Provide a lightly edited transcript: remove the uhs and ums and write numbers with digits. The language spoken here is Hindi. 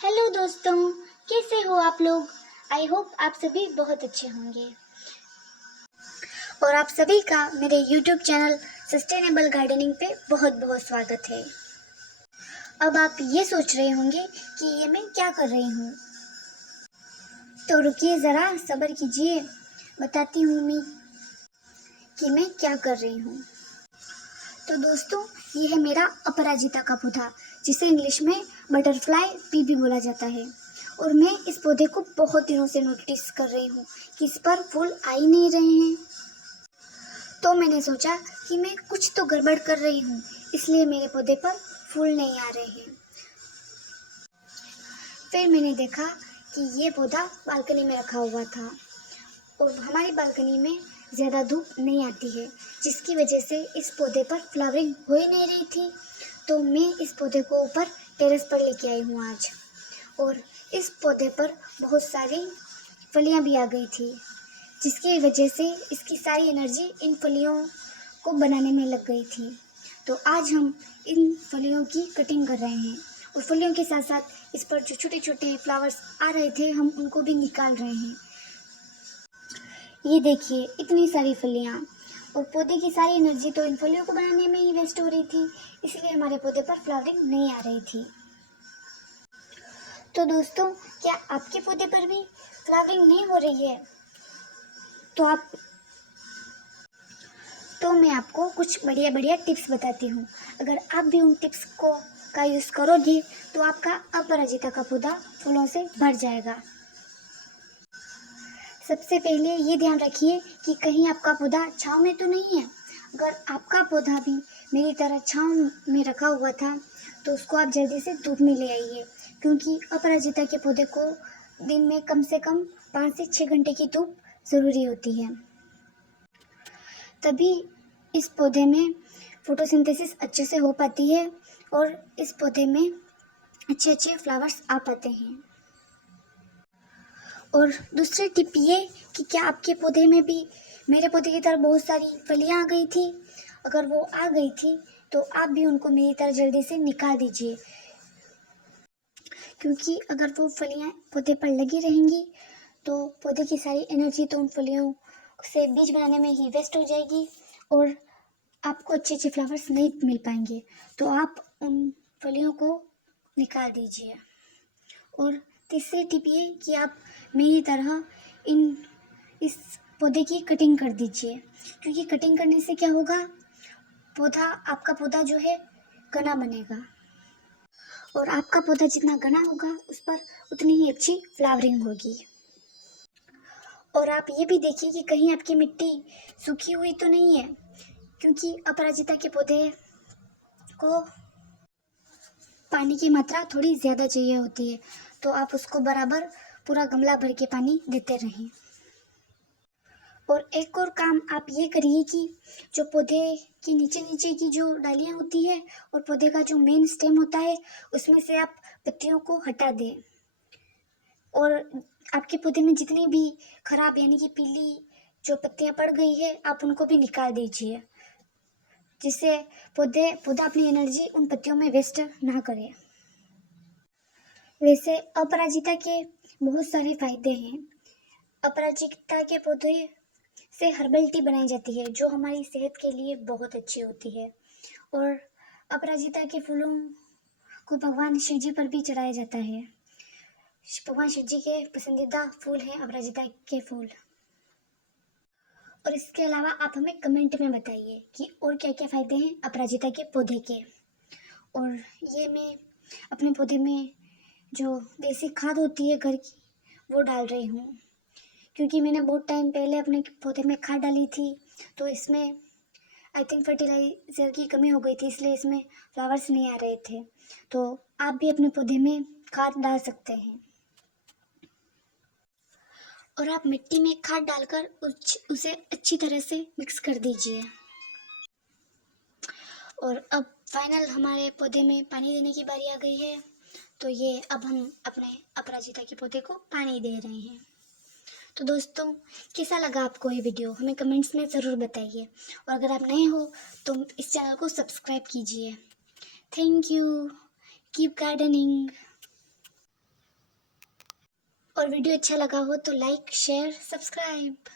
हेलो दोस्तों, कैसे हो आप लोग। आई होप आप सभी बहुत अच्छे होंगे और आप सभी का मेरे यूट्यूब चैनल सस्टेनेबल गार्डनिंग पे बहुत बहुत स्वागत है। अब आप ये सोच रहे होंगे कि ये मैं क्या कर रही हूँ, तो रुकिए ज़रा सब्र कीजिए, बताती हूँ मैं कि मैं क्या कर रही हूँ। तो दोस्तों, ये है मेरा अपराजिता का पौधा, जिसे इंग्लिश में बटरफ्लाई पी भी बोला जाता है। और मैं इस पौधे को बहुत दिनों से नोटिस कर रही हूँ कि इस पर फूल आ ही नहीं रहे हैं। तो मैंने सोचा कि मैं कुछ तो गड़बड़ कर रही हूँ, इसलिए मेरे पौधे पर फूल नहीं आ रहे हैं। फिर मैंने देखा कि ये पौधा बालकनी में रखा हुआ था और हमारी बालकनी में ज़्यादा धूप नहीं आती है, जिसकी वजह से इस पौधे पर फ्लावरिंग हो ही नहीं रही थी। तो मैं इस पौधे को ऊपर टेरेस पर लेके आई हूँ आज, और इस पौधे पर बहुत सारी फलियाँ भी आ गई थी, जिसकी वजह से इसकी सारी एनर्जी इन फलियों को बनाने में लग गई थी। तो आज हम इन फलियों की कटिंग कर रहे हैं और फलियों के साथ साथ इस पर जो छोटे छोटे फ्लावर्स आ रहे थे हम उनको भी निकाल रहे हैं। ये देखिए इतनी सारी फलियाँ, और पौधे की सारी एनर्जी तो इन फलियों को बनाने में ही वेस्ट हो रही थी, इसलिए हमारे पौधे पर फ्लावरिंग नहीं आ रही थी। तो दोस्तों, क्या आपके पौधे पर भी फ्लावरिंग नहीं हो रही है? तो मैं आपको कुछ बढ़िया बढ़िया टिप्स बताती हूँ। अगर आप भी उन टिप्स को का यूज़ करोगे तो आपका अपराजिता का पौधा फूलों से भर जाएगा। सबसे पहले ये ध्यान रखिए कि कहीं आपका पौधा छाँव में तो नहीं है। अगर आपका पौधा भी मेरी तरह छाँव में रखा हुआ था तो उसको आप जल्दी से धूप में ले आइए, क्योंकि अपराजिता के पौधे को दिन में कम से कम 5 से 6 घंटे की धूप ज़रूरी होती है, तभी इस पौधे में फोटोसिंथेसिस अच्छे से हो पाती है और इस पौधे में अच्छे अच्छे फ्लावर्स आ पाते हैं। और दूसरी टिप ये कि क्या आपके पौधे में भी मेरे पौधे की तरह बहुत सारी फलियां आ गई थी? अगर वो आ गई थी तो आप भी उनको मेरी तरह जल्दी से निकाल दीजिए, क्योंकि अगर वो फलियां पौधे पर लगी रहेंगी तो पौधे की सारी एनर्जी तो उन फलियों से बीज बनाने में ही वेस्ट हो जाएगी और आपको अच्छे अच्छे फ्लावर्स नहीं मिल पाएंगे। तो आप उन फलियों को निकाल दीजिए। और तीसरी टिप ये कि आप मेरी तरह इस पौधे की कटिंग कर दीजिए, क्योंकि कटिंग करने से क्या होगा, आपका पौधा जो है घना बनेगा, और आपका पौधा जितना घना होगा उस पर उतनी ही अच्छी फ्लावरिंग होगी। और आप ये भी देखिए कि कहीं आपकी मिट्टी सूखी हुई तो नहीं है, क्योंकि अपराजिता के पौधे को पानी की मात्रा थोड़ी ज़्यादा चाहिए होती है, तो आप उसको बराबर पूरा गमला भर के पानी देते रहें। और एक और काम आप ये करिए कि जो पौधे के नीचे नीचे की जो डालियाँ होती है और पौधे का जो मेन स्टेम होता है उसमें से आप पत्तियों को हटा दें, और आपके पौधे में जितनी भी खराब यानी कि पीली जो पत्तियाँ पड़ गई है आप उनको भी निकाल दीजिए, जिससे पौधा अपनी एनर्जी उन पत्तियों में वेस्ट ना करे। वैसे अपराजिता के बहुत सारे फायदे हैं। अपराजिता के पौधे से हर्बल टी बनाई जाती है, जो हमारी सेहत के लिए बहुत अच्छी होती है। और अपराजिता के फूलों को भगवान शिव जी पर भी चढ़ाया जाता है। भगवान शिव जी के पसंदीदा फूल हैं अपराजिता के फूल। और इसके अलावा आप हमें कमेंट में बताइए कि और क्या क्या फ़ायदे हैं अपराजिता के पौधे के। और ये मैं अपने पौधे में जो देसी खाद होती है घर की वो डाल रही हूँ, क्योंकि मैंने बहुत टाइम पहले अपने पौधे में खाद डाली थी, तो इसमें आई थिंक फर्टिलाइज़र की कमी हो गई थी, इसलिए इसमें फ्लावर्स नहीं आ रहे थे। तो आप भी अपने पौधे में खाद डाल सकते हैं, और आप मिट्टी में खाद डालकर उसे अच्छी तरह से मिक्स कर दीजिए। और अब फाइनल हमारे पौधे में पानी देने की बारी आ गई है, तो ये अब हम अपने अपराजिता के पौधे को पानी दे रहे हैं। तो दोस्तों, कैसा लगा आपको ये वीडियो, हमें कमेंट्स में ज़रूर बताइए, और अगर आप नए हो तो इस चैनल को सब्सक्राइब कीजिए। Thank you, keep gardening. और वीडियो अच्छा लगा हो तो लाइक शेयर सब्सक्राइब।